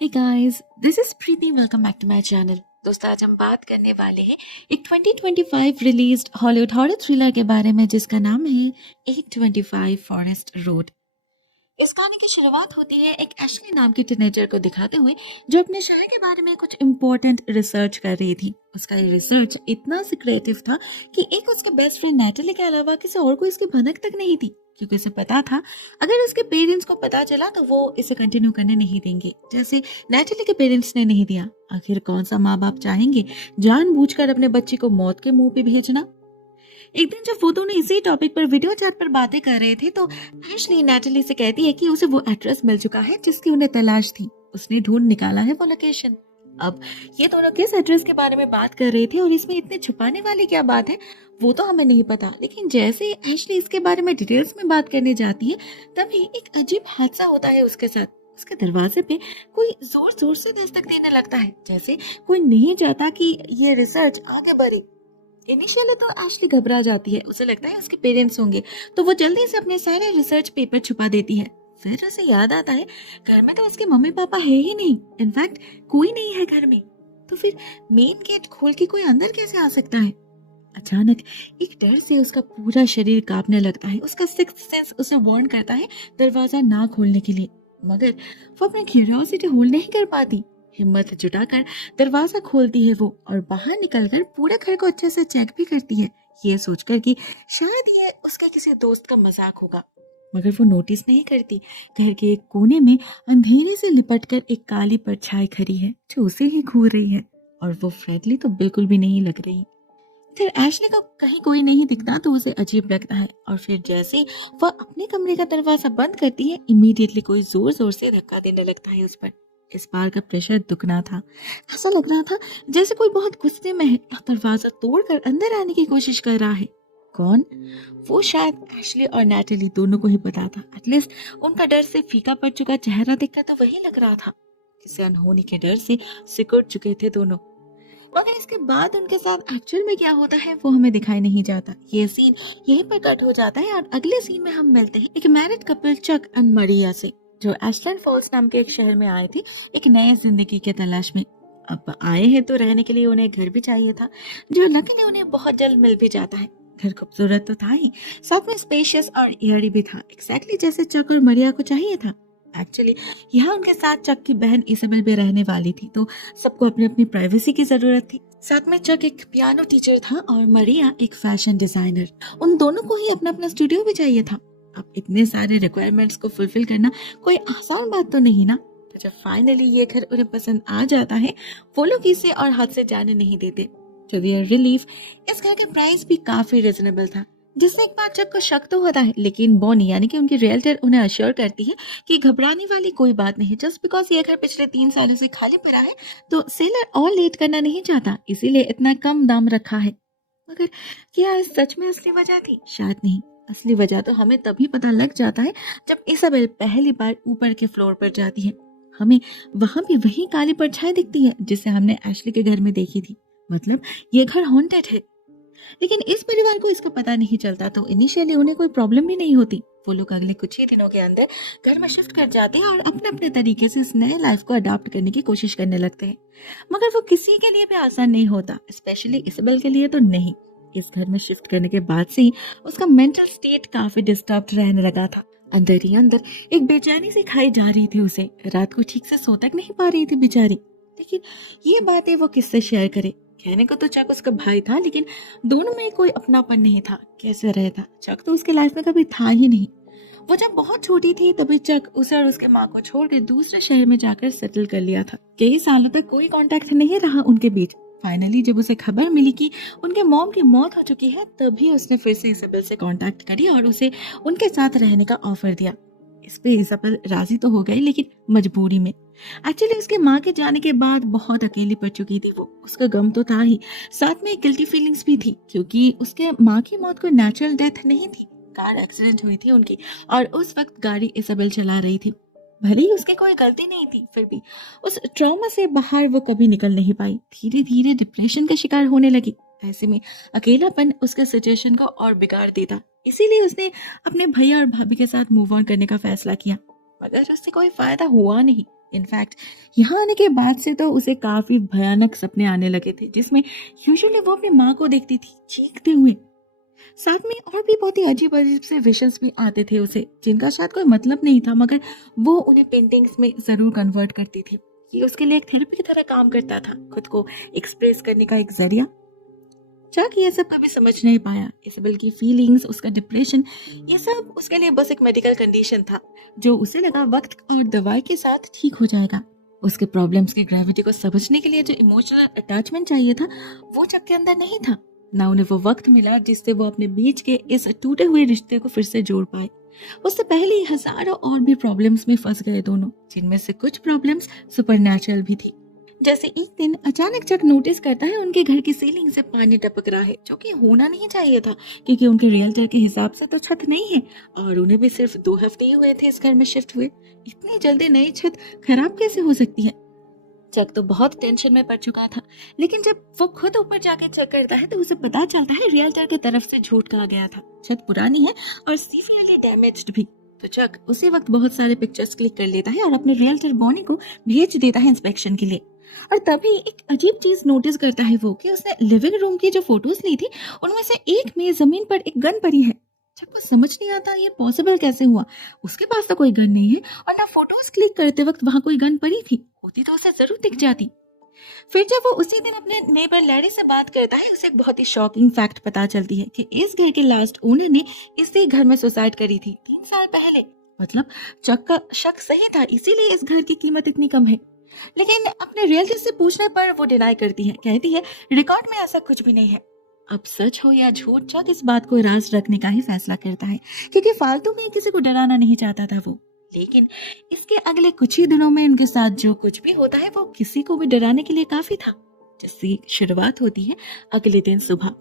Hey guys, this is Preeti. Welcome back to my channel. दोस्तों, आज हम बात करने वाले हैं एक 2025 रिलीज्ड हॉलीवुड हॉरर थ्रिलर के बारे में जिसका नाम है 825 फॉरेस्ट रोड। इस कहानी की शुरुआत होती है एक एशली नाम की टीनेजर को दिखाते हुए जो अपने शहर के बारे में कुछ इम्पोर्टेंट रिसर्च कर रही थी। उसका ये रिसर्च इतना सिक्रेटिव था कि एक उसके बेस्ट फ्रेंड नेटली के अलावा किसी और को इसकी भनक तक नहीं थी, क्योंकि उसे पता था अगर उसके पेरेंट्स को पता चला तो वो इसे कंटिन्यू करने नहीं देंगे, जैसे नेटली के पेरेंट्स ने नहीं दिया। आखिर कौन सा माँ बाप चाहेंगे जानबूझकर अपने बच्चे को मौत के मुंह पे भेजना। एक दिन जब वो दोनों इसी टॉपिक पर वीडियो चैट पर बातें कर रहे थे तो एशली नैटली से कहती है कि उसे वो एड्रेस मिल चुका है जिसकी उन्हें तलाश थी। उसने ढूंढ निकाला है वो लोकेशन। अब ये दोनों किस एड्रेस के बारे में बात कर रहे थे और इसमें इतने छुपाने वाली क्या बात है वो तो हमें नहीं पता, लेकिन जैसे एशली इसके बारे में डिटेल्स में बात करने जाती है तभी एक अजीब हादसा होता है उसके साथ। उसके दरवाजे पे कोई जोर जोर से दस्तक देने लगता है, जैसे कोई नहीं चाहता कि ये रिसर्च आगे बढ़े। इनिशियली तो एशली घबरा जाती है, उसे लगता है उसके पेरेंट्स होंगे तो वो जल्दी से अपने सारे रिसर्च पेपर छुपा देती है। फिर उसे याद आता है घर में तो उसके मम्मी पापा है ही नहीं, इनफैक्ट कोई नहीं है घर में, तो फिर मेन गेट खोल के कोई अंदर कैसे आ सकता है। अचानक एक डर से उसका पूरा शरीर कांपने लगता है। उसका सिक्स्थ सेंस उसे वार्न करता है दरवाजा ना खोलने के लिए, मगर वो अपनी क्यूरियोसिटी होल्ड नहीं कर पाती। हिम्मत जुटाकर दरवाजा खोलती है वो और बाहर निकलकर पूरे घर को अच्छे से चेक भी करती है, ये सोचकर कि शायद ये उसके किसी दोस्त का मजाक होगा। मगर वो नोटिस नहीं करती घर के एक कोने में अंधेरे से लिपटकर एक काली परछाई खड़ी है जो उसे ही घूर रही है, और वो फ्रेंडली तो बिल्कुल भी नहीं लग रही। फिर एशली को कहीं कोई नहीं दिखता तो उसे अजीब लगता है, और फिर जैसे वह अपने कमरे का दरवाजा बंद करती है इमीडिएटली कोई जोर जोर से धक्का देने लगता है उस पर। इस बार का प्रेशर दुगना था। ऐसा लग रहा था जैसे कोई बहुत गुस्से में है और दरवाजा तोड़कर अंदर आने की कोशिश कर रहा है। कौन? वो शायद एशली और नैटली दोनों को ही पता था। एटलीस्ट उनका डर से फीका पड़ चुका चेहरा देखकर तो वही लग रहा था। किसी अनहोनी के डर से सिकुड़ चुके थे दोनों। मगर इसके बाद उनके साथ एक्चुअल में क्या होता है वो हमें दिखाई नहीं जाता। ये सीन यहीं पर कट हो जाता है और अगले सीन में हम मिलते हैं एक मैरिड कपल चक एंड मरिया से, जो एशलैंड फॉल्स नाम के एक शहर में आए थे एक नए जिंदगी के तलाश में। अब आए हैं तो रहने के लिए उन्हें घर भी चाहिए था, जो लकीली उन्हें बहुत जल्द मिल भी जाता है। घर खूबसूरत तो था ही, साथ में स्पेशियस और एयरी भी था, एक्जैक्टली जैसे चक और मरिया को चाहिए था। एक्चुअली यहाँ उनके साथ चक की बहन इसाबेल भी रहने वाली थी, तो सबको अपनी अपनी प्राइवेसी की जरूरत थी। साथ में चक एक पियानो टीचर था और मरिया एक फैशन डिजाइनर। उन दोनों को ही अपना अपना स्टूडियो भी चाहिए था। अब इतने सारे रिक्वायरमेंट्स को फुलफिल करना कोई आसान बात तो नहीं ना। तो जब फाइनली ये घर उन्हें पसंद आ जाता है वो लोग इसे और हाथ से जाने नहीं देते। टू देयर रिलीफ इस घर का प्राइस भी काफी रिजनेबल था, जिससे एक बार चक को शक तो होता है, लेकिन बॉनी यानी कि उनकी रियल्टर उन्हें अश्योर करती है कि घबराने वाली कोई बात नहीं। जस्ट बिकॉज ये घर पिछले 3 सालों से खाली पड़ा है तो सेलर और लेट करना नहीं चाहता, इसीलिए इतना कम दाम रखा है। मगर क्या सच में असली वजह थी? शायद नहीं। असली वजह तो हमें तभी पता लग जाता है जब इसाबेल पहली बार ऊपर के फ्लोर पर जाती है। हमें वहां भी वही काली परछाई दिखती है जिसे हमने एशली के घर में देखी थी। मतलब ये घर हॉन्टेड है। लेकिन इस परिवार को इसका पता नहीं चलता, तो इनिशियली उन्हें कोई प्रॉब्लम भी नहीं होती। वो लोग अगले कुछ ही दिनों के अंदर घर में शिफ्ट कर जाते हैं और अपने अपने तरीके से इस नए लाइफ को अडॉप्ट करने की कोशिश करने लगते हैं। मगर वो किसी के लिए भी आसान नहीं होता, स्पेशली इसाबेल के लिए तो नहीं। इस घर में शिफ्ट करने के बाद से ही उसका मेंटल स्टेट काफी डिस्टर्ब रहने लगा था। अंदर ही अंदर एक बेचैनी सी खाई जा रही थी उसे। रात को ठीक से सो तक नहीं पा रही थी बेचारी। लेकिन ये बातें वो किससे शेयर करे? कहने को तो चक उसका भाई था, लेकिन दोनों में कोई अपनापन नहीं था। कैसे रहता? चक तो उसके लाइफ में कभी था ही नहीं। वो जब बहुत छोटी थी तभी चक उसे और उसके माँ को छोड़कर दूसरे शहर में जाकर सेटल कर लिया था। कई सालों तक कोई कांटेक्ट नहीं रहा उनके बीच। फाइनली जब उसे खबर मिली कि उनके मॉम की मौत हो चुकी है तभी उसने फिर से इसाबेल से कांटेक्ट करी और उसे उनके साथ रहने का ऑफर दिया। इस पे इसाबेल राजी तो हो गई, लेकिन मजबूरी में। एक्चुअली उसके माँ के जाने के बाद बहुत अकेली पड़ चुकी थी वो। उसका गम तो था ही, साथ में गिल्टी फीलिंग्स भी थी, क्योंकि उसके माँ की मौत कोई नेचुरल डेथ नहीं थी। कार एक्सीडेंट हुई थी उनकी और उस वक्त गाड़ी इसाबेल चला रही थी। भले ही उसकी कोई गलती नहीं थी, फिर भी उस ट्रॉमा से बाहर वो कभी निकल नहीं पाई। धीरे धीरे डिप्रेशन का शिकार होने लगी। ऐसे में अकेलापन उसके सिचुएशन को और बिगाड़ देता। इसीलिए उसने अपने भैया और भाभी के साथ मूव ऑन करने का फैसला किया। मगर उससे कोई फायदा हुआ नहीं। इनफैक्ट यहाँ आने के बाद से तो उसे काफी भयानक सपने आने लगे थे, जिसमें यूजुअली वो अपनी माँ को देखती थी चीखते हुए। साथ में और भी बहुत ही अजीब अजीब से विशेस भी आते थे उसे, जिनका शायद कोई मतलब नहीं था, मगर वो उन्हें पेंटिंग्स में जरूर कन्वर्ट करती थी। ये उसके लिए एक थेरेपी की तरह काम करता था, खुद को एक्सप्रेस करने का एक जरिया। चक ये सब कभी समझ नहीं पाया। इसेबल की फीलिंग्स, उसका डिप्रेशन, ये सब उसके लिए बस एक मेडिकल कंडीशन था, जो उसे लगा वक्त और दवाई के साथ ठीक हो जाएगा। उसके प्रॉब्लम्स की ग्रेविटी को समझने के लिए जो इमोशनल अटैचमेंट चाहिए था, वो चक के अंदर नहीं था। ना उन्हें वो वक्त मिला जिससे वो अपने बीच के इस टूटे हुए रिश्ते को फिर से जोड़ पाए। उससे पहले ही हजारों और भी प्रॉब्लम्स में फंस गए दोनों, जिनमें से कुछ प्रॉब्लम्स सुपरनैचुरल भी थी। जैसे एक दिन अचानक चक नोटिस करता है उनके घर की सीलिंग से पानी टपक रहा है, जो कि होना नहीं चाहिए था, क्योंकि उनके रियल्टर के हिसाब से तो छत नहीं है और उन्हें भी सिर्फ 2 हफ्ते ही हुए थे इस घर में शिफ्ट हुए। इतनी जल्दी नई छत खराब कैसे हो सकती है? चक तो बहुत टेंशन में पड़ चुका था, लेकिन जब वो खुद ऊपर जाके चेक करता है तो उसे पता चलता है रियल्टर की तरफ से झूठ कहा गया था। छत पुरानी है और सीवियरली डैमेज्ड भी। तो चक उसी वक्त बहुत सारे पिक्चर्स क्लिक कर लेता है और अपने रियल्टर बॉनी को भेज देता है इंस्पेक्शन के लिए। और तभी एक अजीब चीज नोटिस करता है वो, कि उसने लिविंग रूम की जो फोटोज ली थी उनमें से एक में जमीन पर एक गन पड़ी है। चक को समझ नहीं आता ये पॉसिबल कैसे हुआ। उसके पास तो कोई गन नहीं है और ना फोटोज क्लिक करते वक्त वहां कोई गन पड़ी थी, होती तो उसे जरूर दिख जाती। फिर जब वो उसी दिन अपने नेबर लैरी से बात करता है, उसे एक बहुत ही शॉकिंग फैक्ट पता चलती है कि इस घर के लास्ट ओनर ने इसी घर में सुसाइड करी थी 3 साल पहले। मतलब चक का शक सही था, इसीलिए इस घर की कीमत इतनी कम है। लेकिन अपने रियल्टर से पूछने पर वो डिनाई करती है, कहती है रिकॉर्ड में ऐसा कुछ भी नहीं है। अब सच हो या झूठ, चक इस बात को राज रखने का ही फैसला करता है, क्योंकि फालतू में किसी को डराना नहीं चाहता था वो। लेकिन इसके अगले कुछ ही दिनों में इनके साथ जो कुछ भी होता है वो किसी को भी डराने के लिए काफी था। जिसकी शुरुआत होती है अगले दिन सुबह।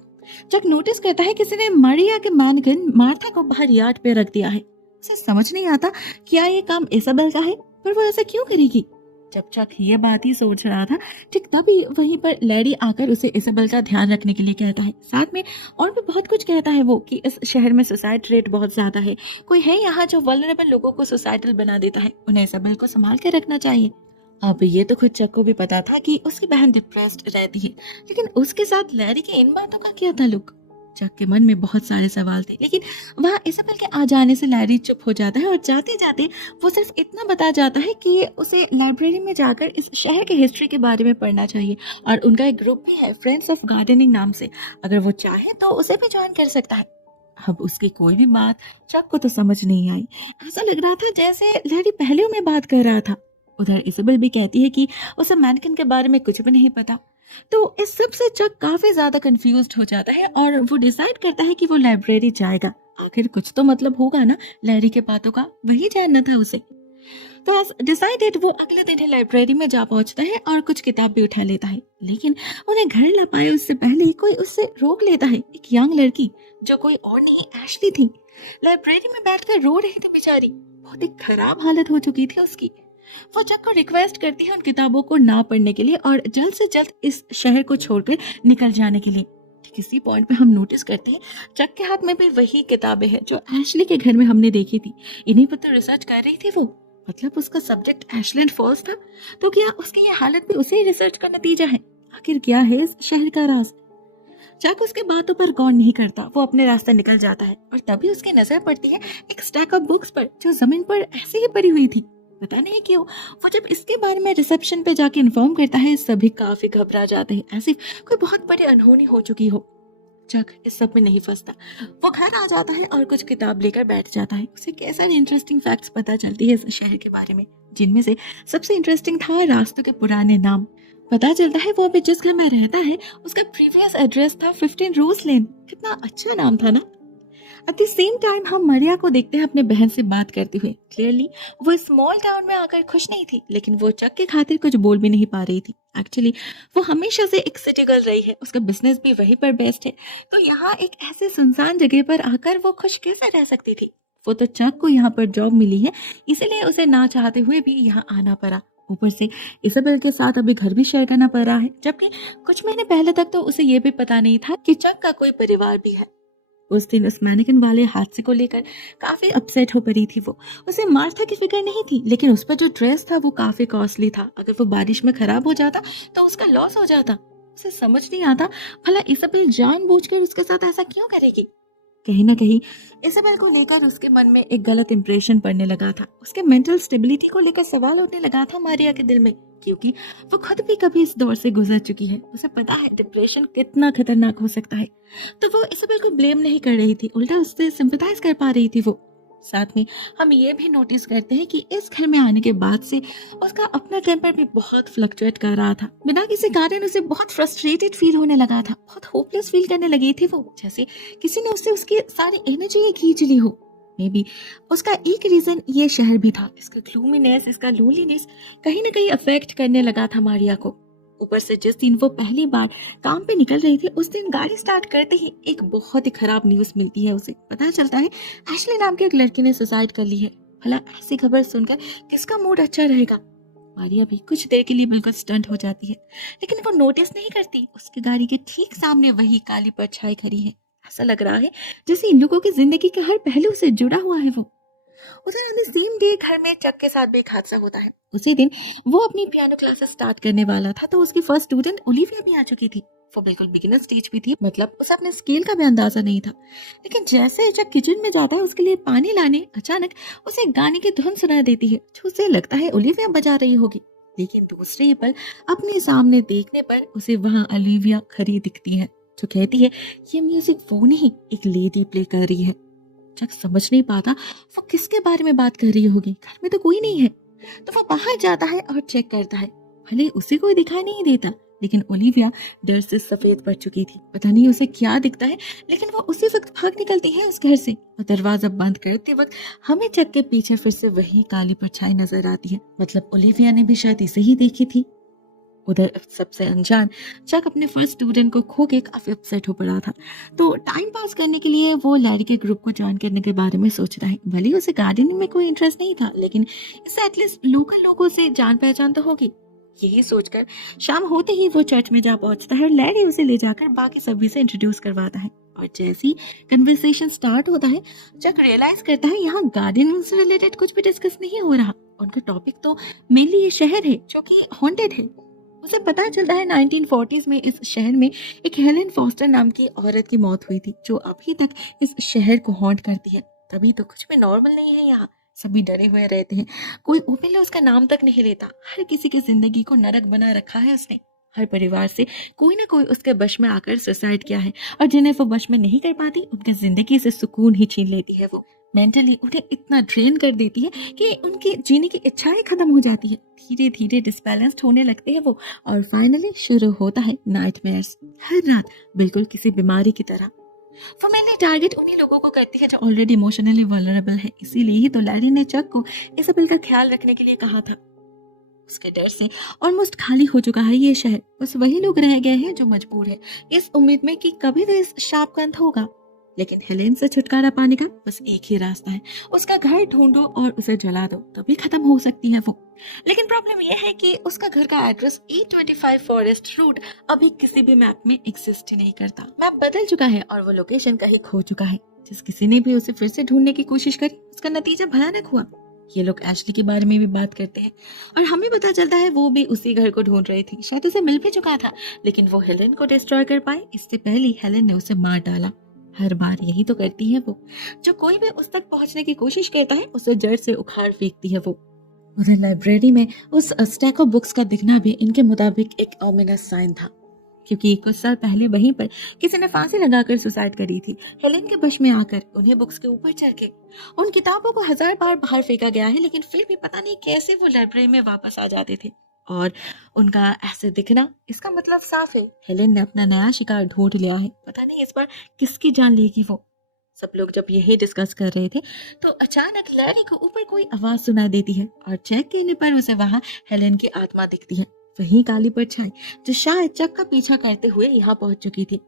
चक नोटिस करता है किसी ने मारिया के मैनगन मार्था को बाहर यार्ड पे रख दिया है। उसे समझ नहीं आता क्या ये काम इसाबेल का है, पर वो ऐसा क्यों करेगी। जब चक ये बात ही सोच रहा था, ठीक तभी वहीं पर लैरी आकर उसे इसाबेल का ध्यान रखने के लिए कहता है। साथ में और भी बहुत कुछ कहता है वो, कि इस शहर में सुसाइड रेट बहुत ज्यादा है, कोई है यहाँ जो वल्नरेबल लोगों को सुसाइडल बना देता है, उन्हें इसाबेल को संभाल के रखना चाहिए। अब ये तो खुद चक को भी पता था कि उसकी बहन डिप्रेस्ड रहती है, लेकिन उसके साथ लैरी की इन बातों का क्या ताल्लुक। चक के मन में बहुत सारे सवाल थे, लेकिन वहाँ इसाबेल के आ जाने से लैरी चुप हो जाता है और जाते जाते वो सिर्फ इतना बता जाता है कि उसे लाइब्रेरी में जाकर इस शहर के हिस्ट्री के बारे में पढ़ना चाहिए और उनका एक ग्रुप भी है फ्रेंड्स ऑफ गार्डनिंग नाम से, अगर वो चाहे तो उसे भी ज्वाइन कर सकता है। अब उसकी कोई भी बात चक को तो समझ नहीं आई। ऐसा लग रहा था जैसे लैरी पहले में बात कर रहा था। उधर इसाबेल भी कहती है कि उसे मैनकिन के बारे में कुछ भी नहीं पता। तो इस सब से चक काफी ज्यादा कंफ्यूज्ड हो जाता है और वो डिसाइड करता है कि वो लाइब्रेरी जाएगा। आखिर कुछ तो मतलब होगा ना लैरी के बातों का, वही जानना था उसे। तो एज डिसाइडेड वो अगले दिन ही लाइब्रेरी में जा पहुंचता है और कुछ किताब भी उठा लेता है। लेकिन उन्हें घर ला पाए उससे पहले कोई उससे रोक लेता है, एक यंग लड़की जो कोई और नहीं एशली थी। लाइब्रेरी में बैठकर रो रही थी बेचारी, बहुत ही खराब हालत हो चुकी थी उसकी। वो चक को रिक्वेस्ट करती है उन किताबों को ना पढ़ने के लिए और जल्द से जल्द इस शहर को छोड़कर निकल जाने के लिए। ठीक इसी पॉइंट पे हम नोटिस करते हैं चक के हाथ में भी वही किताबें हैं जो एशली के घर में हमने देखी थी। इन्हीं पर तो रिसर्च कर रही थी वो। मतलब उसका सब्जेक्ट एशलैंड फॉल्स था, तो क्या उसकी ये हालत भी उसी रिसर्च का नतीजा है? आखिर क्या है इस शहर का राज? चक उसके बातों पर गौर नहीं करता, वो अपने रास्ते निकल जाता है और तभी उसकी नजर पड़ती है एक स्टैक ऑफ बुक्स पर जो जमीन पर ऐसे ही पड़ी हुई थी। पता नहीं क्यों वो जब इसके बारे में रिसेप्शन पे जाके इन्फॉर्म करता है, सभी काफी घबरा जाते हैं, ऐसे कोई बहुत बड़ी अनहोनी हो चुकी हो। चक इस सब में नहीं फंसता, वो घर आ जाता है और कुछ किताब लेकर बैठ जाता है। उसे कैसा इंटरेस्टिंग फैक्ट्स पता चलती है इस शहर के बारे में, जिनमें से सबसे इंटरेस्टिंग था रास्तों के पुराने नाम। पता चलता है वो अभी जिस घर में रहता है उसका प्रीवियस एड्रेस था 15 रोज लेन। कितना अच्छा नाम था ना। एट द सेम टाइम हम मरिया को देखते हैं अपने बहन से बात करते हुए। क्लियरली वो स्मॉल टाउन में आकर खुश नहीं थी, लेकिन वो चक के खातिर कुछ बोल भी नहीं पा रही थी। एक्चुअली वो हमेशा से एक सिटी गर्ल रही है, उसका बिजनेस भी वहीं पर बेस्ट है, तो यहाँ एक ऐसे सुनसान जगह पर आकर वो खुश कैसे रह सकती थी। वो तो चक को यहाँ पर जॉब मिली है, इसीलिए उसे ना चाहते हुए भी यहाँ आना पड़ा। ऊपर से इसाबेल के साथ अभी घर भी शेयर करना पड़ रहा है, जबकि कुछ महीने पहले तक तो उसे ये भी पता नहीं था कि चक का कोई परिवार भी है। उस दिन उस मैनेकिन वाले हादसे को लेकर काफी अपसेट हो पड़ी थी वो। उसे मार्था की फिक्र नहीं थी, लेकिन उस पर जो ड्रेस था वो काफी कॉस्टली था। अगर वो बारिश में खराब हो जाता तो उसका लॉस हो जाता। उसे समझ नहीं आता भला इसाबेल जानबूझकर उसके साथ ऐसा क्यों करेगी। कहीं ना कहीं इसाबेल को लेकर उसके मन में एक गलत इंप्रेशन पड़ने लगा था। उसके मेंटल स्टेबिलिटी को लेकर सवाल उठने लगा था मारिया के दिल में, क्योंकि वो खुद भी कभी इस दौर से गुजर चुकी है। उसे पता है डिप्रेशन कितना खतरनाक हो सकता है। तो वो इसाबेल को ब्लेम नहीं कर रही थी, उल्टा उससे सिंपैथाइज कर पा रही थी वो। साथ में हम ये भी नोटिस करते हैं कि इस घर में आने के बाद से उसका अपना टेम्पर भी बहुत फ्लक्चुएट कर रहा था। बिना किसी कारण उसे बहुत फ्रस्ट्रेटेड फील होने लगा था, बहुत होपलेस फील करने लगी थी वो, जैसे किसी ने उससे उसकी सारी एनर्जी खींच ली हो। मे बी उसका एक रीजन ये शहर भी था। इसका ग्लूमीनेस, इसका लोनलीनेस कहीं ना कहीं अफेक्ट करने लगा था मारिया को। ऊपर से जिस दिन वो पहली बार काम पे निकल रही थी, उस दिन गाड़ी स्टार्ट करते ही एक बहुत ही खराब न्यूज मिलती है उसे। पता चलता है एशली नाम के एक लड़के ने सुसाइड कर ली है। भला ऐसी खबर सुनकर किसका मूड अच्छा रहेगा। मारिया भी कुछ देर के लिए बिल्कुल स्टंट हो जाती है, लेकिन वो नोटिस नहीं करती उसकी गाड़ी के ठीक सामने वही काली परछाई खड़ी है। ऐसा लग रहा है जैसे इन लोगों की जिंदगी के हर पहलू से जुड़ा हुआ है वो। उधर ऑन द सेम डे घर में चक के साथ भी एक हादसा होता है। उसी दिन वो अपनी पियानो क्लासेस स्टार्ट करने वाला था, तो उसकी फर्स्ट स्टूडेंट ओलिविया भी आ चुकी थी। वो बिल्कुल बिगिनर स्टेज पे थी, मतलब उसे अपने स्केल का भी अंदाजा नहीं था। लेकिन जैसे जब किचन में जाता है उसके लिए पानी लाने, अचानक उसे गाने की धुन सुनाई देती है जो उसे लगता है ओलिविया बजा रही होगी। लेकिन दूसरे ही पल अपने सामने देखने पर उसे वहां ओलिविया खड़ी दिखती है, जो कहती है ये म्यूजिक वो नहीं, एक लेडी प्ले कर रही है। जब समझ नहीं पाता वो किसके बारे में बात कर रही होगी, घर में तो कोई नहीं है। तो वो बाहर जाता है और चेक करता है, भले उसे कोई दिखाई नहीं देता, लेकिन ओलिविया डर से सफेद पड़ चुकी थी। पता नहीं उसे क्या दिखता है, लेकिन वो उसी वक्त भाग निकलती है उस घर से और दरवाजा बंद करते वक्त हमें चक के पीछे फिर से वही काली परछाई नजर आती है। मतलब ओलिविया ने भी शायद इसे ही देखी थी। उधर सबसे अनजान चक अपने फर्स्ट स्टूडेंट को खो के काफी अपसेट हो पड़ा था। तो टाइम पास करने के लिए वो लैरी के ग्रुप को ज्वाइन करने के बारे में सोच रहा है। भले ही उसे गार्डनिंग में कोई इंटरेस्ट नहीं था, लेकिन इससे एटलीस्ट लोकल लोगों से जान पहचान तो होगी। यही सोचकर शाम होते ही वो चर्च में जा पहुंचता है और लैरी उसे ले जाकर बाकी सभी से इंट्रोड्यूस करवाता है। और जैसे ही कन्वर्सेशन स्टार्ट होता है, चक रियलाइज करता है यहाँ गार्डनिंग से रिलेटेड कुछ भी डिस्कस नहीं हो रहा। उनका टॉपिक तो मेनली ये शहर है जो कि हॉन्टेड है। उसे पता चलता है 1940s में इस शहर में एक हेलेन फॉस्टर नाम की औरत की मौत हुई थी, जो अभी तक इस शहर को हॉन्ट करती है। तभी तो कुछ भी नॉर्मल नहीं है यहाँ, सभी डरे हुए रहते हैं। कोई ओपनली उसका नाम तक नहीं लेता। हर किसी की जिंदगी को नरक बना रखा है उसने। हर परिवार से कोई ना कोई उसके वश में आकर सुसाइड किया है, और जिन्हें वो वश में नहीं कर पाती उनकी जिंदगी से सुकून ही छीन लेती है वो। मेंटली उन्हें इतना ड्रेन कर देती है कि उनकी जीने की इच्छाएं खत्म हो जाती है। धीरे धीरे डिसबैलेंस्ड होने लगते हैं वो, और फाइनली शुरू होता है नाइटमेयर्स। हर रात बिल्कुल किसी बीमारी की तरह। वो मेनली टारगेट उन्हीं लोगों को करती है जो ऑलरेडी इमोशनली वल्नरेबल है। इसीलिए ही तो लैरी ने चक को इसाबेल का ख्याल रखने के लिए कहा था। उसके डर से ऑलमोस्ट खाली हो चुका है ये शहर। बस वही लोग रह गए हैं जो मजबूर है, इस उम्मीद में कि कभी तो इस शाप का अंत होगा। लेकिन हेलेन से छुटकारा पाने का बस एक ही रास्ता है, उसका घर ढूंढो और उसे जला दो, तभी खत्म हो सकती है वो। लेकिन प्रॉब्लम यह है कि उसका घर का एड्रेस 825 फॉरेस्ट रोड अभी किसी भी मैप में एग्जिस्ट ही नहीं करता। मैप बदल चुका है और वो लोकेशन कहीं खो चुका है। जिस किसी ने भी उसे फिर से ढूंढने की कोशिश करी, उसका नतीजा भयानक हुआ। ये लोग एशली के बारे में भी बात करते हैं, और हमें पता चलता है वो भी उसी घर को ढूंढ रही थी। शायद उसे मिल भी चुका था, लेकिन वो हेलेन को डिस्ट्रॉय कर पाए इससे पहले हेलेन ने उसे मार डाला। हर बार यही तो करती है वो। जो कोई भी उस तक पहुंचने की कोशिश करता है उसे जड़ से उखाड़ फेंकती है वो। उधर लाइब्रेरी में उस स्टैक ऑफ बुक्स का दिखना भी इनके मुताबिक एक ऑमिनस साइन था, क्योंकि कुछ साल पहले वहीं पर किसी ने फांसी लगाकर सुसाइड करी थी। हेलेन के वश में आकर उन्हें बुक्स के ऊपर चढ़ के उन किताबों को 1000 बार बाहर फेंका गया है, लेकिन फिर भी पता नहीं कैसे वो लाइब्रेरी में वापस आ जाते थे। और उनका ऐसे दिखना, इसका मतलब साफ है हेलेन ने अपना नया शिकार ढूंढ लिया है। पता नहीं इस बार किसकी जान लेगी वो। सब लोग जब यही डिस्कस कर रहे थे तो अचानक लैरी को ऊपर कोई आवाज सुनाई देती है, और चेक करने पर उसे वहां हेलेन की आत्मा दिखती है, वही काली परछाई जो शायद चक का पीछा करते हुए यहाँ पहुंच चुकी थी।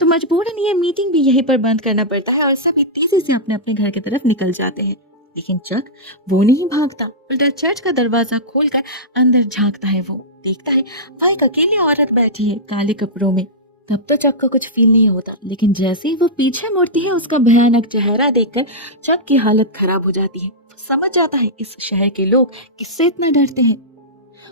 तो मजबूरन ये मीटिंग भी यहीं पर बंद करना पड़ता है और सभी तेजी से अपने अपने घर की तरफ निकल जाते हैं। लेकिन चक वो नहीं भागता, उल्टा चर्च का दरवाजा खोलकर अंदर झांकता है। वो देखता है वह एक अकेली औरत बैठी है काले कपड़ों में। तब तो चक को कुछ फील नहीं होता, लेकिन जैसे ही वो पीछे मुड़ती है उसका भयानक चेहरा देखकर चक की हालत खराब हो जाती है। वो समझ जाता है इस शहर के लोग किससे इतना डरते हैं।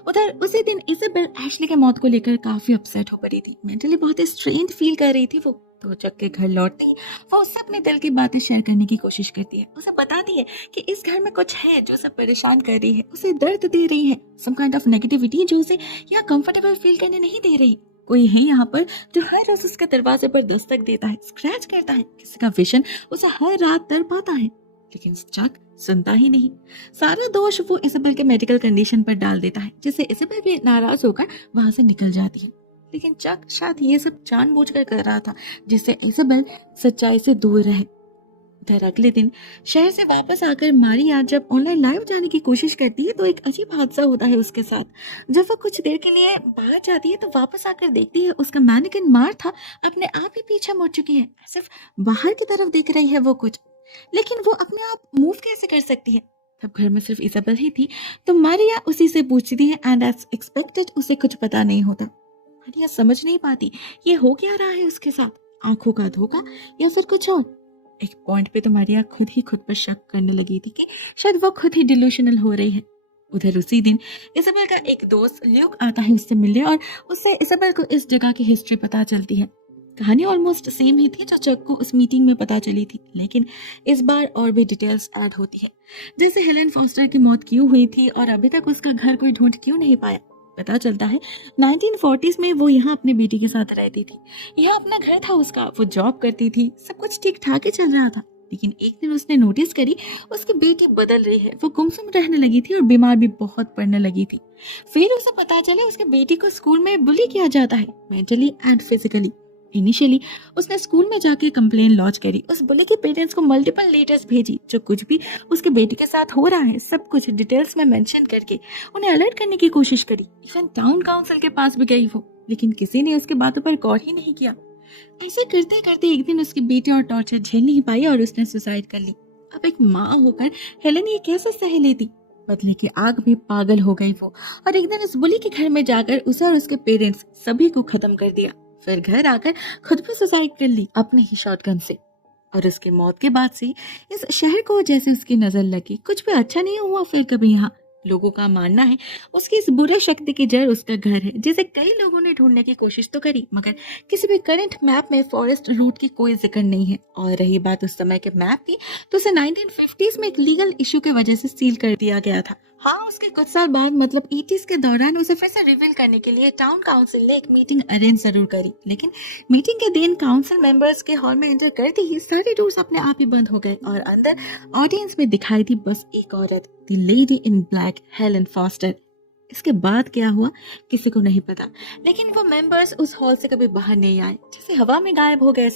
उधर उसी दिन इजाबेल एशली के मौत को लेकर काफी अपसेट हो पड़ी थी। मेंटली बहुत स्ट्रेन्ड फील कर रही थी वो। तो चक के घर लौटते ही वो उससे अपने दिल की बातें शेयर करने की कोशिश करती है। उसे बताती है कि इस घर में कुछ है जो उसे परेशान कर रही है, उसे दर्द दे रही है, सम काइंड ऑफ नेगेटिविटी जो उसे यहाँ कंफर्टेबल फील करने नहीं दे रही। कोई है यहाँ पर जो हर रोज उसके दरवाजे पर दस्तक देता है, स्क्रैच करता है, किसी का विजन उसे हर रात तड़पाता है। लेकिन चक सुनता ही नहीं। सारा दोष वो इजाबेल के मेडिकल कंडीशन पर डाल देता है, जिससे इजाबेल भी नाराज होकर वहां से निकल जाती है। लेकिन चक शायद ये सब जानबूझकर कर रहा था, जिससे इजाबेल सच्चाई से दूर रहे। उधर अगले दिन शहर से वापस आकर मारिया जब ऑनलाइन लाइव जाने की कोशिश करती है तो एक अजीब हादसा होता है उसके साथ। जब वो कुछ देर के लिए बाहर जाती है तो वापस आकर देखती है उसका मैनिक्विन मार्था अपने आप ही पीछे मुड़ चुकी है। सिर्फ बाहर की तरफ देख रही है वो कुछ, लेकिन वो अपने आप मूव कैसे कर सकती है। तब घर में सिर्फ इजाबेल ही थी, तो मारिया उसी से पूछती है एंड एज एक्सपेक्टेड उसे कुछ पता नहीं होता। मारिया समझ नहीं पाती ये हो क्या रहा है उसके साथ, आंखों का धोखा या फिर कुछ और। एक पॉइंट पे तो मारिया खुद ही खुद पर शक करने लगी थी कि शायद वो खुद ही डिल्यूशनल हो रही है। उधर उसी दिन इजाबेल का एक दोस्त ल्यूक आता है उससे मिलने और उससे इजाबेल को इस जगह की हिस्ट्री पता चलती है। कहानी ऑलमोस्ट सेम ही थी जो चक को उस मीटिंग में पता चली थी, लेकिन इस बार और भी डिटेल्स ऐड होती है, जैसे हेलेन फॉस्टर की मौत क्यों हुई थी और अभी तक उसका घर कोई ढूंढ क्यों नहीं पाया। पता चलता है 1940s में वो यहाँ अपने बेटी के साथ रहती थी, यहाँ अपना घर था उसका, वो जॉब करती थी, सब कुछ ठीक ठाक ही चल रहा था। लेकिन एक दिन उसने नोटिस करी उसकी बेटी बदल रही है, वो गुमसुम रहने लगी थी और बीमार भी बहुत पड़ने लगी थी। फिर उसे पता चला उसके बेटी को स्कूल में बुली किया जाता है, मेंटली एंड फिजिकली। इनिशियली उसने स्कूल में जाकर कंप्लेन लॉन्च करी, उस बुली के पेरेंट्स को मल्टीपल लेटर्स भेजी जो कुछ भी उसके बेटी के साथ हो रहा है सब कुछ डिटेल्स में मेंशन करके उन्हें अलर्ट करने की कोशिश करी। इवन टाउन काउंसिल के पास भी गई वो, लेकिन किसी ने उसकी बातों पर गौर ही नहीं किया। ऐसे करते करते एक दिन उसकी बेटी और टॉर्चर झेल नहीं पाई और उसने सुसाइड कर ली। अब एक माँ होकर हेलेन ये कैसे सह लेती। बदले की आग में पागल हो गई वो और एक दिन उस बुली के घर में जाकर उसे और उसके पेरेंट्स सभी को खत्म कर दिया। फिर घर आकर खुद भी सुसाइड कर ली अपने ही शॉटगन से। और उसकी मौत के बाद से इस शहर को जैसे उसकी नजर लगी कुछ भी अच्छा नहीं हुआ फिर कभी यहाँ। लोगों का मानना है उसकी इस बुरे शक्ति की जड़ उसका घर है, जिसे कई लोगों ने ढूंढने की कोशिश तो करी मगर किसी भी करंट मैप में फॉरेस्ट रूट की कोई जिक्र नहीं है। और रही बात उस समय के मैप की, तो उसे 1950s में एक लीगल इशू की वजह से सील कर दिया गया था। हाँ, उसके कुछ साल बाद मतलब 80s के दौरान उसे फिर से रिवील करने के लिए टाउन काउंसिल ने एक मीटिंग अरेंज जरूर करी, लेकिन मीटिंग के दिन काउंसिल मेंबर्स के हॉल में एंटर करते ही सारे डोर्स अपने आप ही बंद हो गए और अंदर ऑडियंस में दिखाई थी बस एक औरत, the lady in black, Helen foster. इसके बाद क्या हुआ किसी को नहीं पता, लेकिन वो मेंबर्स उस हॉल से कभी बाहर नहीं आए, जैसे हवा में गायब हो गए।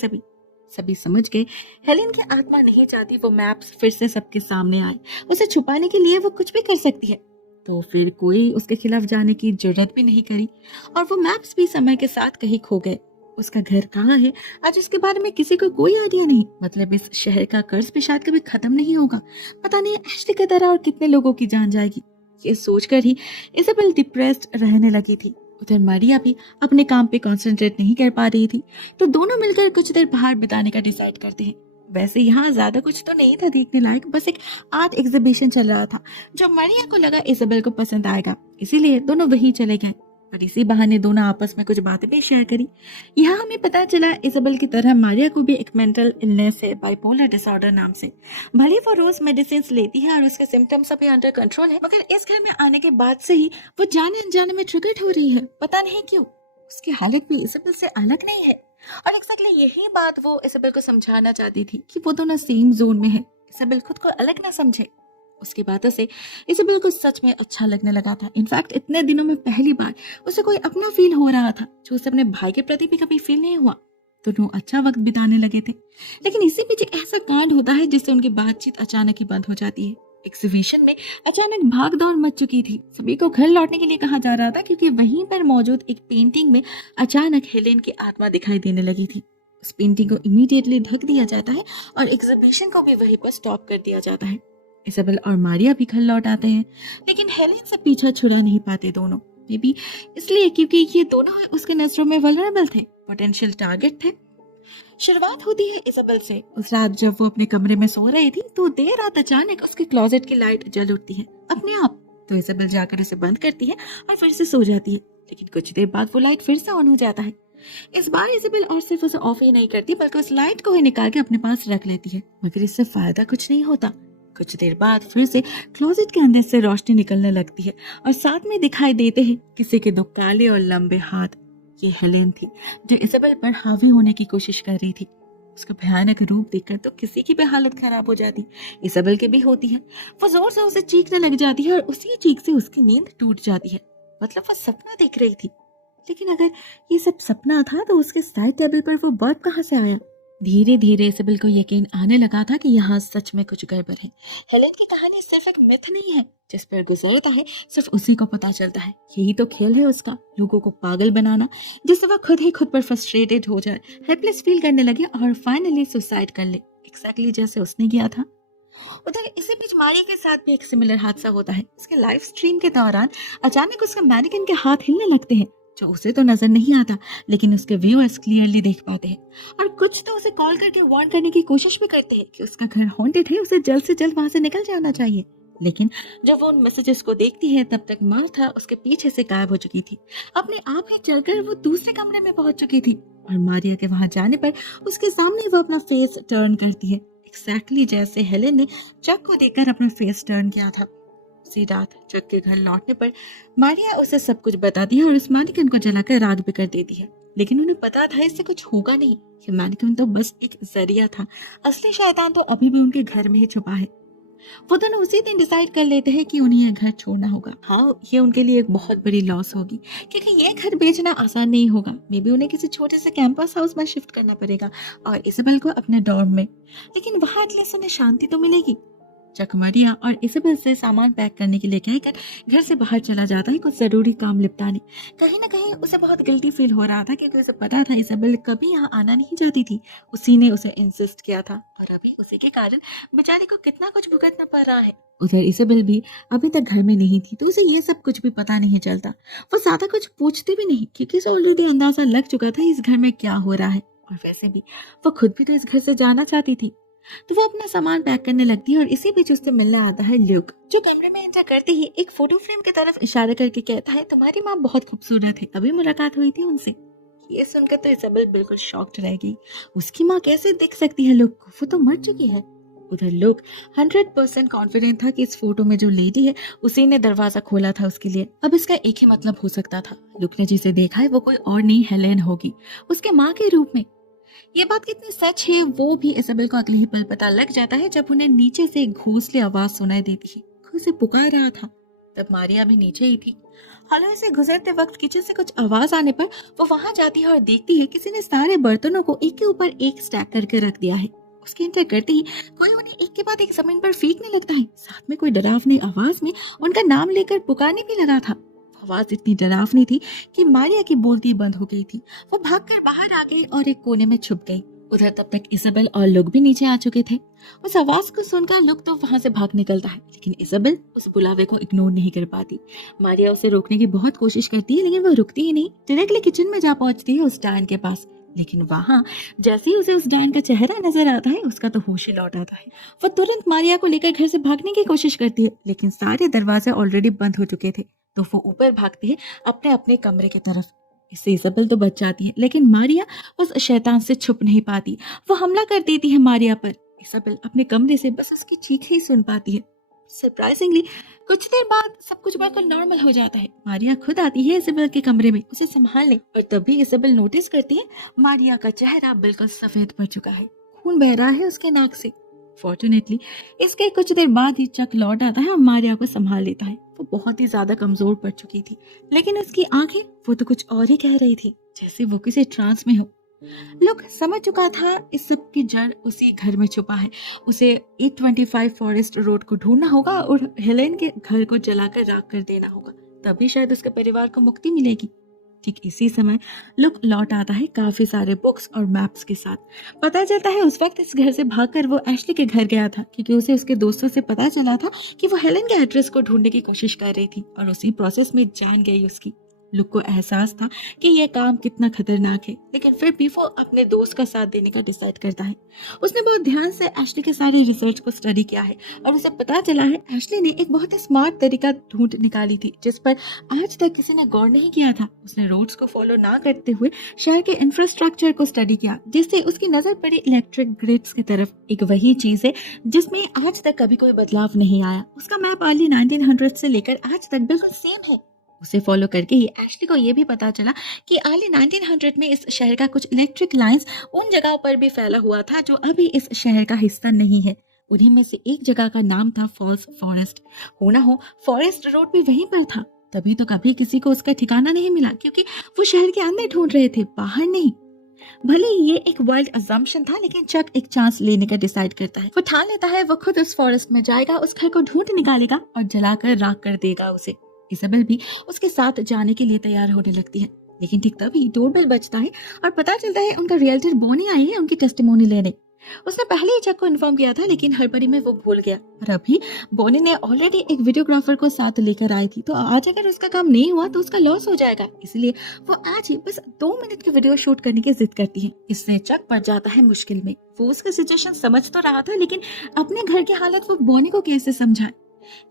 सभी समझ गए हेलेन की आत्मा नहीं चाहती वो मैप्स फिर से सबके सामने आए, उसे छुपाने के लिए वो कुछ भी कर सकती है। तो फिर कोई उसके खिलाफ जाने की जरूरत भी नहीं करी और वो मैप्स भी समय के साथ कहीं खो गए। उसका घर कहाँ है आज इसके बारे में किसी को कोई आइडिया नहीं। मतलब इस शहर का कर्ज भी शायद कभी खत्म नहीं होगा। पता नहीं एशली की तरह और कितने लोगों की जान जाएगी। ये सोचकर ही इजाबेल डिप्रेस्ड रहने लगी थी। उधर मारिया भी अपने काम पे कंसंट्रेट नहीं कर पा रही थी, तो दोनों मिलकर कुछ देर बाहर बिताने का डिसाइड करते हैं। वैसे यहाँ ज्यादा कुछ तो नहीं था देखने लायक, बस एक आर्ट एग्जीबिशन चल रहा था जो मारिया को लगा इजाबेल को पसंद आएगा, इसीलिए दोनों वहीं चले गए। और इसी बहाने दोनों आपस में कुछ बातें भी शेयर करी। यहाँ हमें पता चला इजाबेल की तरह मारिया को भी एक मेंटल इलनेस है, बाइपोलर डिसऑर्डर नाम से। भले वो रोज मेडिसिन लेती है और उसके सिम्टम्स अभी अंडर कंट्रोल है, मगर इस घर में आने के बाद से ही वो जाने अनजाने में ट्रिगर्ड हो रही है। पता नहीं क्यों उसकी हालत भी इजाबेल से अलग नहीं है। और एक्जैक्टली यही बात वो इजाबेल को समझाना चाहती थी कि वो दोनों सेम जोन में है, इजाबेल खुद को अलग ना समझे। उसकी बातों से इजाबेल को सच में अच्छा लगने लगा था। इनफैक्ट इतने दिनों में पहली बार उसे कोई अपना फील हो रहा था, जो उसे अपने भाई के प्रति भी कभी फील नहीं हुआ। दोनों अच्छा वक्त बिताने लगे थे, लेकिन इसी बीच एक ऐसा कांड होता है जिससे उनकी बातचीत अचानक ही बंद हो जाती है। एग्जीबिशन में अचानक भाग दौड़ मच चुकी थी। सभी को घर लौटने के लिए कहा जा रहा था क्योंकि वहीं पर मौजूद एक पेंटिंग में अचानक हेलेन की आत्मा दिखाई देने लगी थी। उस पेंटिंग को इमीडिएटली ढक दिया जाता है और एग्जीबिशन को भी वहीं पर स्टॉप कर दिया जाता है। इजाबेल और मारिया भी घर लौट आते हैं, लेकिन हेलेन से पीछा छुड़ा नहीं पाते दोनों। मे बी इसलिए क्योंकि ये दोनों उसके नजरों में वल्नरेबल थे। पोटेंशियल टारगेट थे। शुरुआत होती है इजाबेल से। उस रात जब वो अपने कमरे में सो रही थी तो देर रात अचानक उसके क्लोजेट की लाइट जल उठती है अपने आप। तो इजाबेल जाकर उसे बंद करती है और फिर से सो जाती है। लेकिन कुछ देर बाद वो लाइट फिर से ऑन हो जाता है। इस बार इजाबेल और सिर्फ उसे ऑफ ही नहीं करती बल्कि उस लाइट को ही निकाल के अपने पास रख लेती है, मगर इससे फायदा कुछ नहीं होता। कुछ देर बाद फिर से क्लोजेट के अंदर से रोशनी निकलने लगती है और साथ में दिखाई देते हैं किसी के दो काले और लंबे हाथ। ये हेलेन थी जो इजाबेल पर हावी होने की कोशिश कर रही थी। उसका भयानक रूप देखकर तो किसी की भी हालत खराब हो जाती, इजाबेल की भी होती है। वो जोर से उसे चीखने लग जाती है और उसी चीख से उसकी नींद टूट जाती है। मतलब वो सपना देख रही थी। लेकिन अगर ये सब सपना था तो उसके साइड टेबल पर वो बल्ब कहाँ से आया? धीरे धीरे इजाबेल को यकीन आने लगा था कि यहाँ सच में कुछ गड़बड़ है। हेलेन की कहानी सिर्फ एक मिथ नहीं है, जिस पर गुजरता है सिर्फ उसी को पता चलता है। यही तो खेल है उसका, लोगों को पागल बनाना, जिससे वह खुद ही खुद पर फ्रस्ट्रेटेड हो जाए, हेल्पलेस फील करने लगे और फाइनली सुसाइड कर ले, एक्जैक्टली जैसे उसने किया था। उधर इसी बीच मारिया के साथ भी एक सिमिलर हादसा होता है। उसके लाइव स्ट्रीम के दौरान अचानक उसके मैनिक्विन के हाथ हिलने लगते हैं, जो उसे तो नजर नहीं आता लेकिन उसके व्यूअर्स क्लियरली देख पाते हैं। और कुछ तो उसे कॉल करके वार्न करने की कोशिश भी करते हैं कि उसका घर हॉन्टेड है, उसे जल्द से जल्द वहां से निकल जाना चाहिए। लेकिन जब वो उन मैसेजेस को देखती है तब तक मार्था उसके पीछे से गायब हो चुकी थी। अपने आप ही चलकर वो दूसरे कमरे में पहुंच चुकी थी और मारिया के वहां जाने पर उसके सामने वो अपना फेस टर्न करती है, एक्जैक्टली जैसे हेलेन ने चक को देखकर अपना फेस टर्न किया था। उसी रात चक के घर लौटने पर मारिया उसे सब कुछ बताती है और उस मैनिक्विन को जलाकर राख भी कर देती है। लेकिन उन्हें पता था इससे कुछ होगा नहीं, ये मैनिक्विन तो बस एक जरिया था, असली शैतान तो अभी भी उनके घर में ही छुपा है। वो दोनों उसी दिन डिसाइड कर लेते हैं कि उन्हें यह घर छोड़ना होगा। हाँ, ये उनके लिए एक बहुत बड़ी लॉस होगी क्योंकि ये घर बेचना आसान नहीं होगा। मे बी उन्हें किसी छोटे से कैंपस हाउस में शिफ्ट करना पड़ेगा और इजाबेल को अपने डॉर्म में, लेकिन वहां एटलीस्ट उन्हें शांति तो मिलेगी। चक मारिया और इजाबेल से सामान पैक करने के लिए कहकर घर से बाहर चला जाता है कुछ जरूरी काम निपटाने। कहीं ना कहीं उसे बहुत गिल्टी फील हो रहा था क्योंकि उसे पता था इजाबेल कभी यहाँ आना नहीं चाहती थी, उसी ने उसे इंसिस्ट किया था और अभी उसी के कारण बेचारे को कितना कुछ भुगतना पड़ रहा है। उधर इजाबेल भी अभी तक घर में नहीं थी तो उसे ये सब कुछ भी पता नहीं चलता। वो ज्यादा कुछ पूछती भी नहीं क्योंकि उसे ऑलरेडी अंदाजा लग चुका था इस घर में क्या हो रहा है। और वैसे भी वो खुद भी तो इस घर से जाना चाहती थी। तो वो अपना सामान पैक करने लगती है और इसी बीच उससे मिलने आता है ल्यूक, जो कमरे में एंटर करते ही एक फोटो फ्रेम की तरफ इशारा करके कहता है तुम्हारी माँ बहुत खूबसूरत है, अभी मुलाकात हुई थी उनसे। ये सुनकर तो इजाबेल बिल्कुल शॉक्ड रह गई। उसकी माँ कैसे दिख सकती है लुक को, वो तो मर चुकी है। उधर लुक 100% कॉन्फिडेंट था कि इस फोटो में जो लेडी है उसी ने दरवाजा खोला था उसके लिए। अब इसका एक ही मतलब हो सकता था, लुक ने जिसे देखा है वो कोई और नहीं हेलेन होगी, उसके माँ के रूप में। ये बात कितनी सच है वो भी इजाबेल को अगले ही पल पता लग जाता है जब उन्हें नीचे से एक घोंसली आवाज सुनाई देती है, कोई उसे पुकार रहा था। तब मारिया भी नीचे ही थी। हॉलो से गुजरते वक्त किचन से कुछ आवाज आने पर वो वहां जाती है और देखती है किसी ने सारे बर्तनों को एक के ऊपर एक स्टैक करके रख दिया है। उसके एंटर करते ही कोई उन्हें एक के बाद एक जमीन पर फेंकने लगता है, साथ में कोई डरावनी आवाज में उनका नाम लेकर पुकारने भी लगा था। आवाज इतनी डरावनी थी कि मारिया की बोलती बंद हो गई थी। वो भागकर बाहर आ गई और एक कोने में छुप गई। उधर तब तक इजाबेल और लुक भी नीचे आ चुके थे। उस आवाज को सुनकर लुक तो वहां से भाग निकलता है, लेकिन इजाबेल उस बुलावे को इग्नोर नहीं कर पाती। मारिया उसे रोकने की बहुत कोशिश करती है लेकिन वो रुकती ही नहीं, डायरेक्टली किचन में जा पहुंचती है उस डैन के पास। लेकिन वहां जैसे ही उसे उस डैन का चेहरा नजर आता है उसका तो होश ही लौट आता है। वो तुरंत मारिया को लेकर घर से भागने की कोशिश करती है लेकिन सारे दरवाजे ऑलरेडी बंद हो चुके थे। तो वो ऊपर भागती है अपने अपने कमरे की तरफ। इससे इजाबेल तो बच जाती है लेकिन मारिया उस शैतान से छुप नहीं पाती। वो हमला कर देती है मारिया पर। इजाबेल अपने कमरे से बस उसकी चीख ही सुन पाती है। सरप्राइजिंगली कुछ देर बाद सब कुछ बिल्कुल नॉर्मल हो जाता है। मारिया खुद आती है इजाबेल के कमरे में उसे संभालने और तभी इजाबेल नोटिस करती है मारिया का चेहरा बिल्कुल सफेद पड़ चुका है, खून बह रहा है उसके नाक से। फॉर्चुनेटली इसके कुछ देर बाद ही चक लौट आता है और मारिया को संभाल लेता है। वो बहुत ही ज्यादा कमजोर पड़ चुकी थी लेकिन उसकी आंखें वो तो कुछ और ही कह रही थी, जैसे वो किसी ट्रांस में हो। लुक समझ चुका था इस सब की जड़ उसी घर में छुपा है। उसे 825 फॉरेस्ट रोड को ढूंढना होगा और हेलेन के घर को जलाकर राख कर देना होगा, तभी शायद उसके परिवार को मुक्ति मिलेगी। ठीक इसी समय लुक लौट आता है काफी सारे बुक्स और मैप्स के साथ। पता चलता है उस वक्त इस घर से भागकर वो एशली के घर गया था क्योंकि उसे उसके दोस्तों से पता चला था कि वो हेलेन के एड्रेस को ढूंढने की कोशिश कर रही थी और उसी प्रोसेस में जान गई उसकी। लुक को एहसास था कि यह काम कितना खतरनाक है, लेकिन फिर भी वो अपने दोस्त का साथ देने का डिसाइड करता है। उसने बहुत ध्यान से एशली के सारे रिसर्च को स्टडी किया है और उसे पता चला है एशली ने एक बहुत ही स्मार्ट तरीका ढूंढ निकाली थी जिस पर आज तक किसी ने गौर नहीं किया था। उसने रोड्स को फॉलो ना करते हुए शहर के इंफ्रास्ट्रक्चर को स्टडी किया, जिससे उसकी नजर पड़ी इलेक्ट्रिक ग्रिड्स की तरफ। एक वही चीज है जिसमें आज तक कभी कोई बदलाव नहीं आया। उसका मैप अर्ली 1900 से लेकर आज तक बिल्कुल सेम है। उसे फॉलो करके ही एशली को यह भी पता चला कि अर्ली 1900 में इस शहर का कुछ इलेक्ट्रिक लाइंस उन जगहों पर भी फैला हुआ था जो अभी इस शहर का हिस्सा नहीं है। उन्हीं में से एक जगह का नाम था फॉल्स फॉरेस्ट। हो ना हो फॉरेस्ट रोड भी वहीं पर था, तभी तो कभी किसी को उसका ठिकाना नहीं मिला, क्योंकि वो शहर के अंदर ढूंढ रहे थे, बाहर नहीं। भले ही ये एक वाइल्ड अजम्पशन था, लेकिन चक एक चांस लेने का डिसाइड करता है। वो ठान लेता है वो खुद उस फॉरेस्ट में जाएगा, उस घर को ढूंढ निकालेगा और जलाकर राख कर देगा उसे। इसाबेल भी उसके साथ जाने के लिए तैयार होने लगती है, लेकिन ठीक तभी डोरबेल बजता है और पता चलता है उनका रियल्टर बोनी आई है उनकी टेस्टिमोनी लेने। उसने पहले ही चक को इन्फॉर्म किया था, लेकिन हड़बड़ी में वो भूल गया। और अभी बोनी ने ऑलरेडी एक वीडियोग्राफर को साथ लेकर आई थी, तो आज अगर उसका काम नहीं हुआ तो उसका लॉस हो जाएगा, इसलिए वो आज ही बस 2 मिनट की वीडियो शूट करने की जिद करती है। इससे चक पड़ जाता है मुश्किल में। वो उसकी सिचुएशन समझ तो रहा था, लेकिन अपने घर की हालत वो बोनी को कैसे समझाए।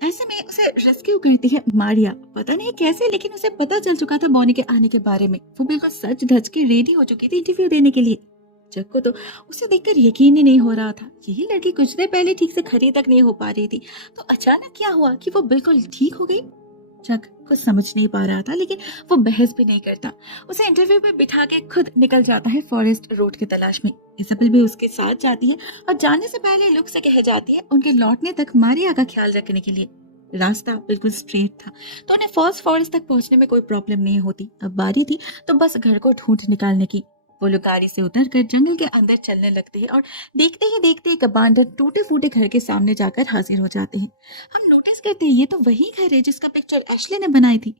ऐसे में उसे रेस्क्यू करती है मारिया। पता नहीं कैसे, लेकिन उसे पता चल चुका था बोनी के आने के बारे में। वो बिल्कुल सच धज के रेडी हो चुकी थी इंटरव्यू देने के लिए। जग को तो उसे देखकर यकीन ही नहीं हो रहा था। यही लड़की कुछ देर पहले ठीक से खड़ी तक नहीं हो पा रही थी, तो अचानक क्या हुआ कि वो बिल्कुल ठीक हो गई। जग कुछ समझ नहीं पा रहा था, लेकिन वो बहस भी नहीं करता। उसे इंटरव्यू पे बिठा के खुद निकल जाता है फॉरेस्ट रोड की तलाश में। इसाबेल भी उसके साथ जाती है और जाने से पहले लुक से कह जाती है उनके लौटने तक मारिया का ख्याल रखने के लिए। रास्ता बिल्कुल स्ट्रेट था, तो उन्हें फॉल्स फॉरेस्ट तक पहुंचने में कोई प्रॉब्लम नहीं होती। अब बारी थी तो बस घर को ढूंढ निकालने की। वो लोग गाड़ी से उतरकर जंगल के अंदर चलने लगते हैं और देखते ही देखते एक अबांडन टूटे फूटे घर के सामने जाकर हाजिर हो जाते हैं। हम नोटिस करते हैं ये तो वही घर है जिसका पिक्चर एशले ने बनाई थी।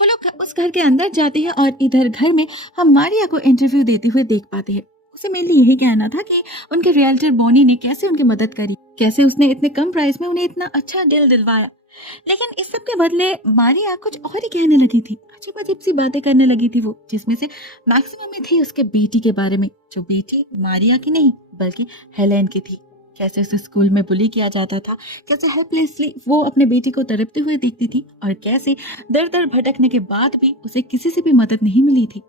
वो लोग उस घर के अंदर जाते हैं और इधर घर में हम मारिया को इंटरव्यू देते हुए देख पाते हैं। उसे मेनली यही कहना था कि उनके रियल्टर बोनी ने कैसे उनकी मदद करी, कैसे उसने इतने कम प्राइस में उन्हें इतना अच्छा डील दिलवाया। लेकिन इस सब के बदले मारिया कुछ और ही कहने लगी थी। अजीब अजीब सी बातें करने लगी थी वो, जिसमें से मैक्सिमम में थी उसके बेटी के बारे में, जो बेटी मारिया की नहीं बल्कि हेलेन की थी। कैसे उसे स्कूल में बुली किया जाता था, कैसे हेल्पलेसली वो अपने बेटी को तड़पते हुए देखती थी, और कैसे दर दर भटकने के बाद भी उसे किसी से भी मदद नहीं मिली थी।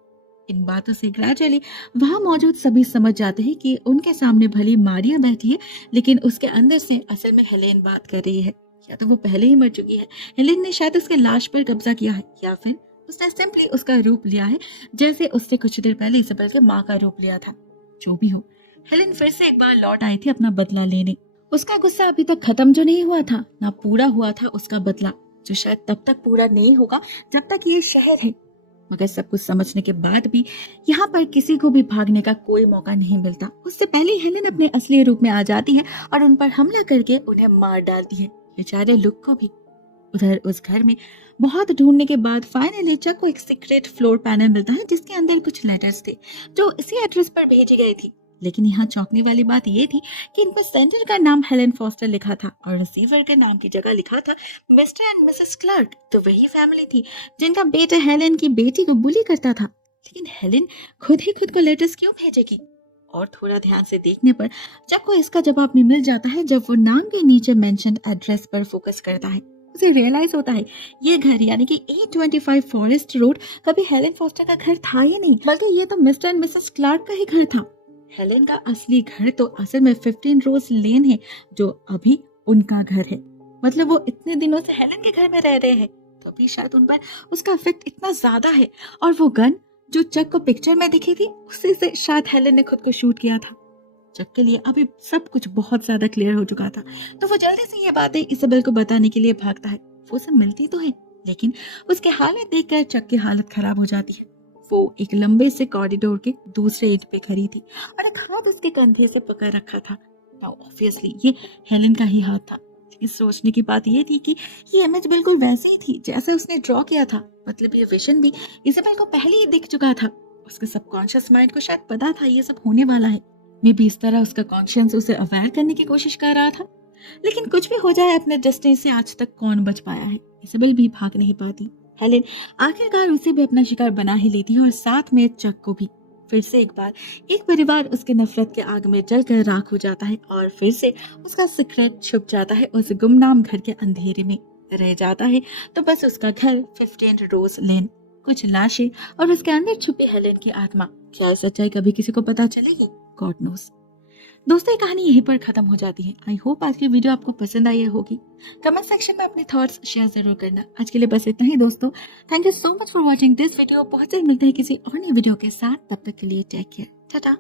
इन बातों से ग्रेजुअली वहां मौजूद सभी समझ जाते हैं कि उनके सामने भली मारिया बैठी है, लेकिन उसके अंदर से असल में हेलेन बात कर रही है। या तो वो पहले ही मर चुकी है, हेलेन ने शायद उसके लाश पर कब्जा किया है, या फिर उसने सिंपली उसका रूप लिया है, जैसे उसने कुछ देर पहले इसाबेल के माँ का रूप लिया था। जो भी हो, हेलेन फिर से एक बार लौट आई थी अपना बदला लेने। उसका गुस्सा अभी तक खत्म जो नहीं हुआ था, ना पूरा हुआ था उसका बदला, जो शायद तब तक पूरा नहीं होगा जब तक ये शहर है। मगर सब कुछ समझने के बाद भी यहाँ पर किसी को भी भागने का कोई मौका नहीं मिलता। उससे पहले हेलेन अपने असली रूप में आ जाती है और उन पर हमला करके उन्हें मार डालती है, बेचारे लुक को भी। उधर उस घर में बहुत ढूंढने के बाद फाइनली चक को एक सीक्रेट फ्लोर पैनल मिलता है, जिसके अंदर कुछ लेटर्स थे जो इसी एड्रेस पर भेजी गई थी। लेकिन यहाँ चौंकने वाली बात ये थी कि इन पर सेंडर का नाम हेलेन फॉस्टर लिखा था और रिसीवर के नाम की जगह लिखा था मिस्टर एंड मिसेस क्लार्क। तो वही फैमिली थी जिनका बेटा हेलेन की बेटी को बुली करता था। लेकिन हेलेन खुद ही खुद को लेटर्स क्यों भेजेगी? और थोड़ा ध्यान से देखने पर जब को इसका जवाब भी मिल जाता है, जब वो नाम के नीचे मेंशन्ड एड्रेस पर फोकस करता है। उसे रियलाइज होता है ये घर यानी कि 825 फॉरेस्ट रोड कभी हेलेन फॉस्टर का घर था ही नहीं, बल्कि ये तो मिस्टर एंड मिसेस क्लार्क का ही घर था। हेलेन का असली घर तो असल में 15 रोज लेन है, जो अभी उनका घर है। मतलब वो इतने दिनों से हेलेन के घर में रह रहे हैं, तो अभी शायद उन पर उसका इफेक्ट इतना ज्यादा है। और वो गन जो चक को पिक्चर में दिखी थी, उसी से शायद हेलेन ने खुद को शूट किया था। चक के लिए अभी सब कुछ बहुत ज्यादा क्लियर हो चुका था, तो वो जल्दी से ये बातें इसाबेल को बताने के लिए भागता है। वो उसे मिलती तो है, लेकिन उसके हालत देखकर चक की हालत खराब हो जाती है। वो एक लंबे से कॉरिडोर के दूसरे एंड पे खड़ी थी और एक हाथ उसके कंधे से पकड़ रखा था। ऑब्वियसली ये हेलेन का ही हाथ था। लेकिन सोचने की बात ये थी कि ये इमेज बिल्कुल वैसी ही थी जैसे उसने ड्रॉ किया था। मतलब ये विजन भी इसाबेल को पहले ही दिख चुका था। उसके सबकॉन्शियस माइंड को शायद पता था ये सब होने वाला है। मे बी इस तरह उसका कॉन्शियस उसे अवेयर करने की कोशिश कर रहा था। लेकिन कुछ भी हो जाए, अपने डेस्टिनी से आज तक कौन बच पाया है? इसाबेल भी भाग नहीं पाती। हेलेन आखिरकार उसे भी अपना शिकार बना ही लेती है और साथ में चक को भी। फिर से एक बार एक परिवार उसके नफरत के आग में जलकर राख हो जाता है और फिर से उसका सीक्रेट छुप जाता है उस गुमनाम घर के अंधेरे में। रह जाता है तो बस उसका घर 15 रोज लेन, कुछ लाशें और उसके अंदर छुपी हेलेन की आत्मा। क्या सच्चाई कभी किसी को पता चलेगी? God knows. दोस्तों ये कहानी यहीं पर खत्म हो जाती है। आई होप आज की वीडियो आपको पसंद आई होगी। कमेंट सेक्शन में अपने थॉट्स शेयर जरूर करना। आज के लिए बस इतना ही दोस्तों। Thank you so much for watching this video. बहुत जल्द मिलते हैं किसी और नई वीडियो के साथ। तब तक के लिए टेक केयर, टाटा।